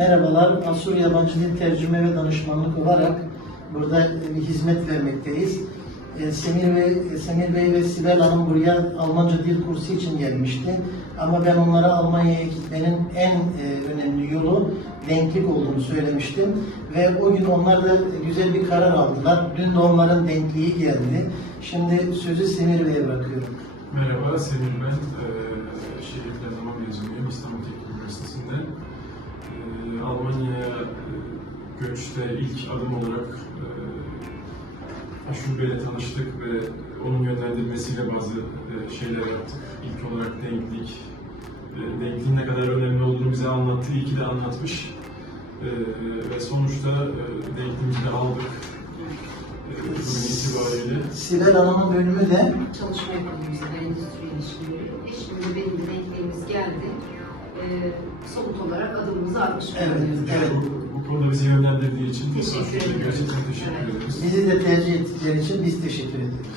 Merhabalar, Asur Yabancı Dil Tercüme ve Danışmanlık olarak burada hizmet vermekteyiz. E, Semir, ve, Semir Bey ve Sibel Hanım buraya Almanca dil kursu için gelmişti. Ama ben onlara Almanya'ya gitmenin en e, önemli yolu denklik olduğunu söylemiştim. Ve o gün onlar da güzel bir karar aldılar. Dün de onların denkliği geldi. Şimdi sözü Semir Bey'e bırakıyorum. Merhaba, Semir ben. Ee, şehir planlama mezunuyum İstanbul Teknik Üniversitesi'nde. E, göçte ilk adım olarak e, tanıştık ve onun yönlendirmesiyle bazı e, şeyler yaptık. İlk olarak denklik, e, denkliğin ne kadar önemli olduğunu bize anlattı, iyi ki de anlatmış. E, ve sonuçta e, denkliğimizi de aldık. E, bugün itibariyle. Sibel Hanım'ın bölümü de çalışma ekonomisi ve endüstri ilişkileri. E şimdi benim de denkliğimiz geldi. Ee, somut olarak adımımızı atmış Evet, evet. Bizi de tercih ettikleri için biz teşekkür ederiz.